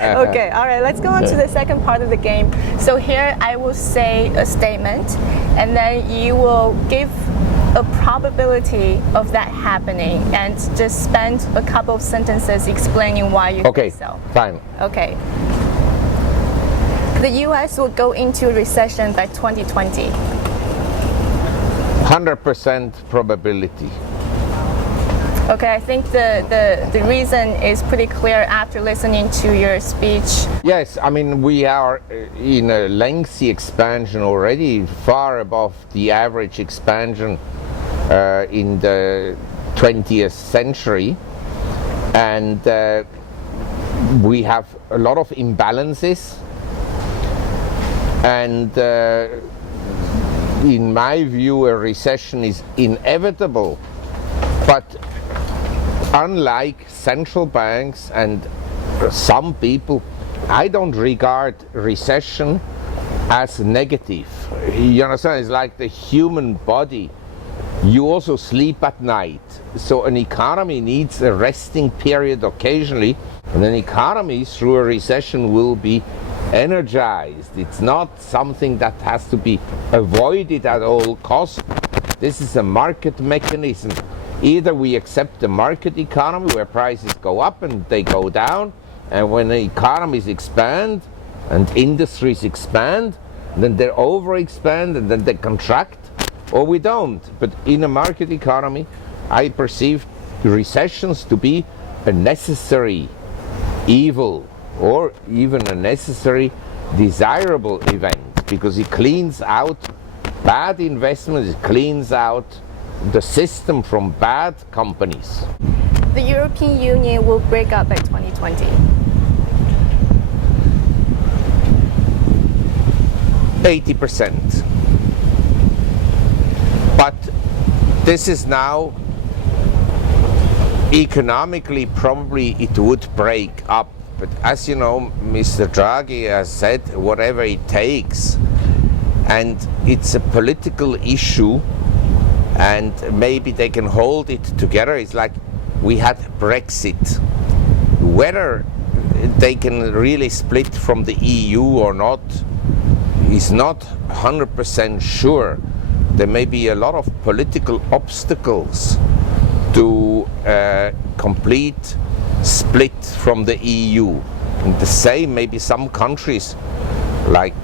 Okay, all right, let's go on to the second part of the game. So here I will say a statement, and then you will give a probability of that happening and just spend a couple of sentences explaining why you think so. Fine. Okay. The US will go into recession by 2020. 100% probability. Okay, I think the reason is pretty clear after listening to your speech. Yes, I mean, we are in a lengthy expansion already, far above the average expansion in the 20th century. And we have a lot of imbalances. And in my view, a recession is inevitable. But unlike central banks and some people, I don't regard recession as negative. You understand? It's like the human body. You also sleep at night. So an economy needs a resting period occasionally, and an economy through a recession will be energized. It's not something that has to be avoided at all costs. This is a market mechanism. Either we accept the market economy where prices go up and they go down, and when the economies expand and industries expand, then they overexpand and then they contract, or we don't. But in a market economy, I perceive recessions to be a necessary evil, or even a necessary desirable event, because it cleans out bad investments, it cleans out the system from bad companies. The European Union will break up by 2020. 80%. But this is now economically, probably it would break up. But as you know, Mr. Draghi has said, whatever it takes. And it's a political issue, and maybe they can hold it together. It's like we had Brexit. Whether they can really split from the EU or not is not 100% sure. There may be a lot of political obstacles to complete split from the EU. And the same, maybe some countries like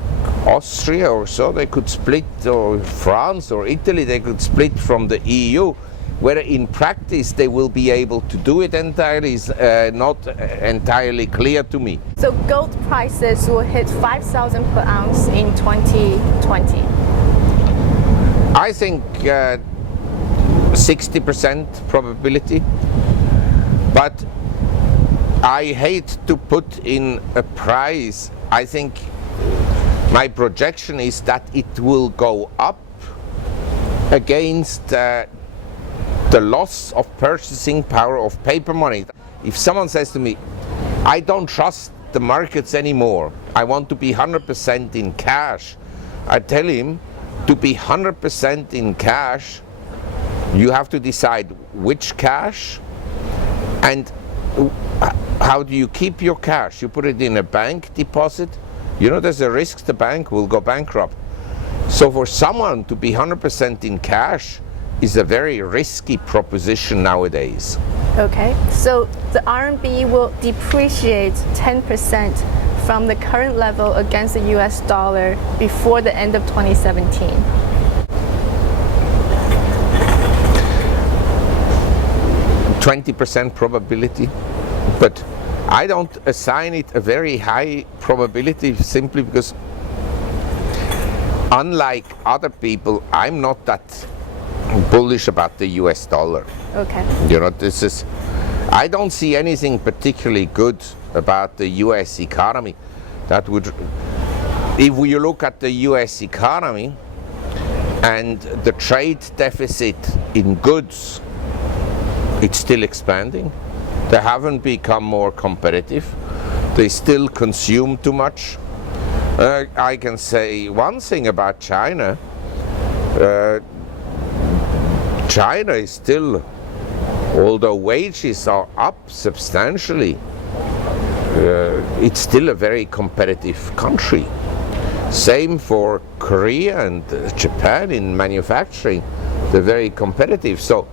Austria or so, they could split, or France or Italy, they could split from the EU. Whether in practice they will be able to do it entirely is not entirely clear to me. So gold prices will hit 5,000 per ounce in 2020. I think 60% probability, but I hate to put in a price. I think my projection is that it will go up against the loss of purchasing power of paper money. If someone says to me, I don't trust the markets anymore, I want to be 100% in cash, I tell him, to be 100% in cash, you have to decide which cash and how do you keep your cash. You put it in a bank deposit, you know there's a risk the bank will go bankrupt. So for someone to be 100% in cash is a very risky proposition nowadays. Okay, so the RMB will depreciate 10% from the current level against the US dollar before the end of 2017. %20 probability, but I don't assign it a very high probability simply because, unlike other people, I'm not that bullish about the US dollar. Okay. You know, I don't see anything particularly good about the US economy that would, if you look at the US economy and the trade deficit in goods, it's still expanding. They haven't become more competitive. They still consume too much. I can say one thing about China. China is still, although wages are up substantially, it's still a very competitive country. Same for Korea and Japan in manufacturing. They're very competitive. So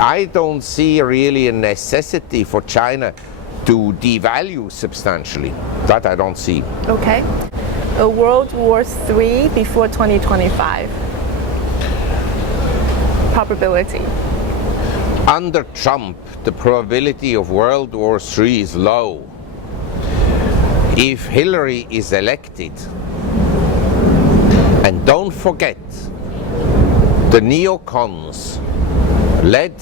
I don't see really a necessity for China to devalue substantially. That I don't see. Okay. A World War III before 2025. Probability. Under Trump, the probability of World War III is low. If Hillary is elected, and don't forget, the neocons led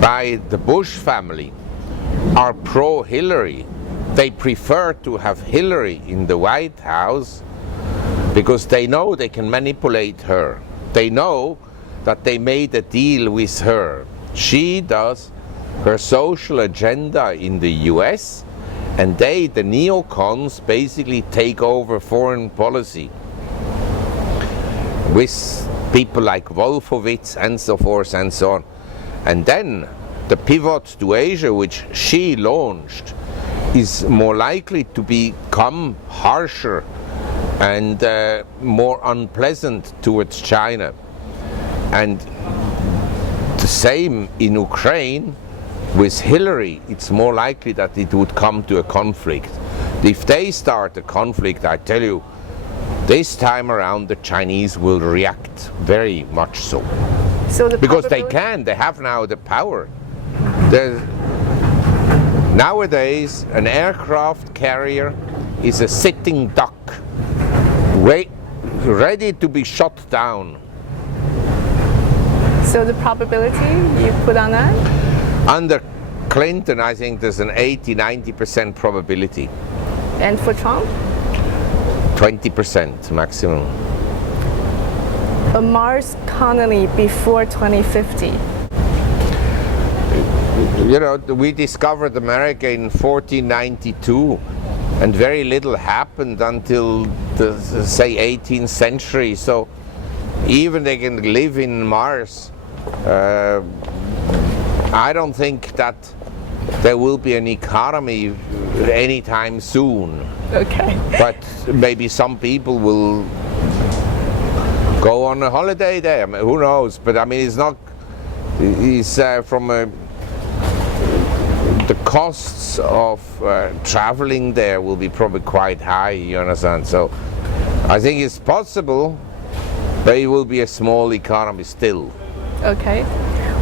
by the Bush family are pro-Hillary. They prefer to have Hillary in the White House because they know they can manipulate her. They know that they made a deal with her. She does her social agenda in the US, and they, the neocons, basically take over foreign policy with people like Wolfowitz and so forth and so on. And then the pivot to Asia, which she launched, is more likely to become harsher and more unpleasant towards China. And the same in Ukraine. With Hillary, it's more likely that it would come to a conflict. If they start a conflict, I tell you, this time around the Chinese will react very much so. Because they can, they have now the power. Nowadays, an aircraft carrier is a sitting duck, ready to be shot down. So the probability you put on that? Under Clinton, I think there's an 80-90% probability. And for Trump? 20% maximum. A Mars colony before 2050. You know, we discovered America in 1492, and very little happened until the, say, 18th century. So even they can live in Mars. I don't think that there will be an economy anytime soon. Okay. But maybe some people will go on a holiday there. I mean, who knows? But I mean, it's not. It's from the costs of traveling there will be probably quite high. You understand? So I think it's possible, but it will be a small economy still. Okay.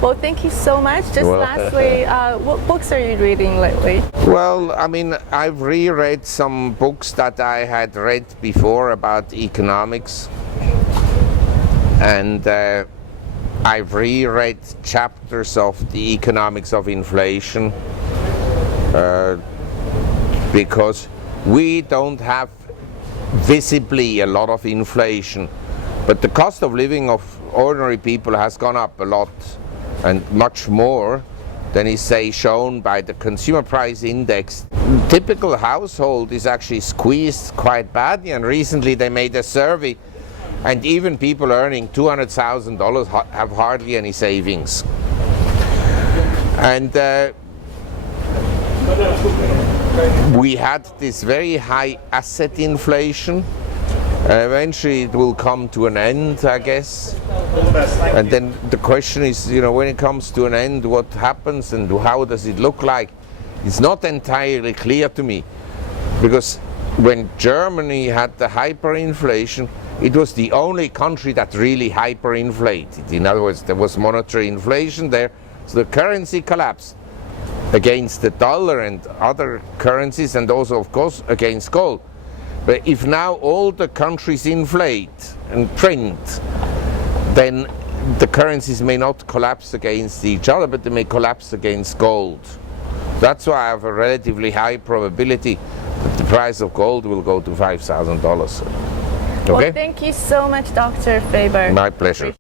Well, thank you so much. Just lastly, what books are you reading lately? Well, I mean, I've reread some books that I had read before about economics, and I've reread chapters of the economics of inflation, because we don't have visibly a lot of inflation, but the cost of living of ordinary people has gone up a lot, and much more than is, say, shown by the consumer price index. Typical household is actually squeezed quite badly, and recently they made a survey, and even people earning $200,000 have hardly any savings. And we had this very high asset inflation. Eventually it will come to an end, I guess. And then the question is, you know, when it comes to an end, what happens and how does it look like? It's not entirely clear to me, because when Germany had the hyperinflation, it was the only country that really hyperinflated. In other words, there was monetary inflation there, so the currency collapsed against the dollar and other currencies, and also, of course, against gold. But if now all the countries inflate and print, then the currencies may not collapse against each other, but they may collapse against gold. That's why I have a relatively high probability that the price of gold will go to $5,000. Okay? Well, thank you so much, Dr. Faber. My pleasure.